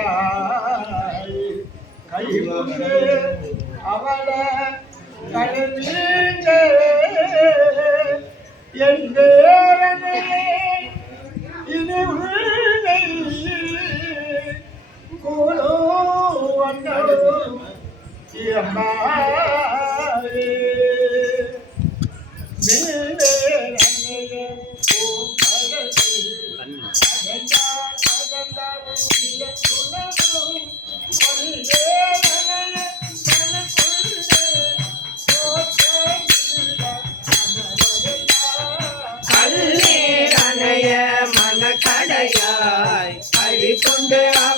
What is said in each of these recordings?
மதக்கடையாய் கைமுண்டு அவள கடந்தீங்க என் வேலனே இது உள்ளை கூலோ வந்தோ கொண்டு அவ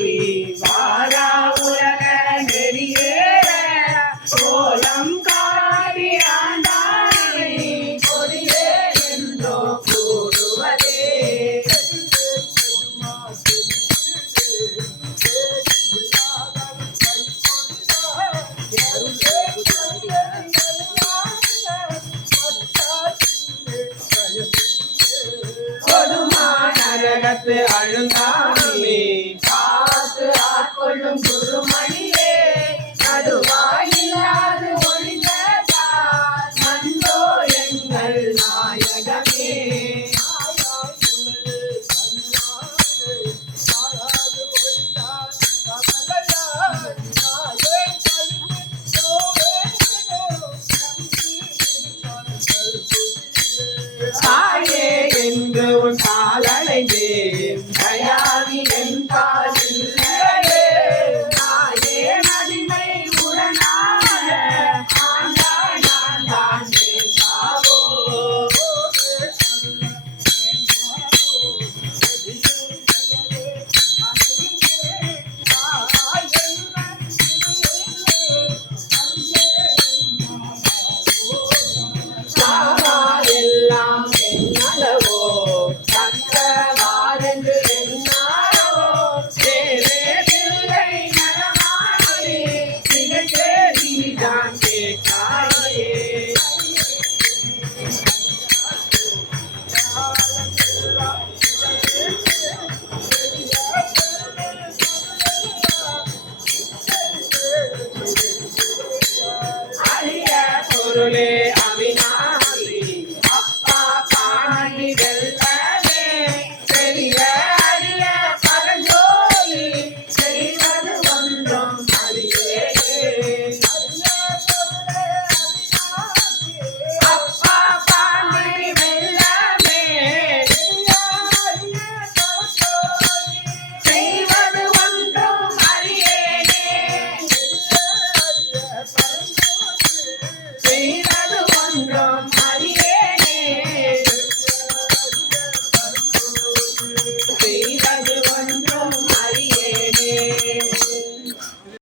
உலகத்து அழுந்தானமே காத்து ஆட்கொள்ளும் குருமணியே நடுவாயில்லாது ஒழிந்த மந்தோ எங்கள் நாயகமே. রসুলের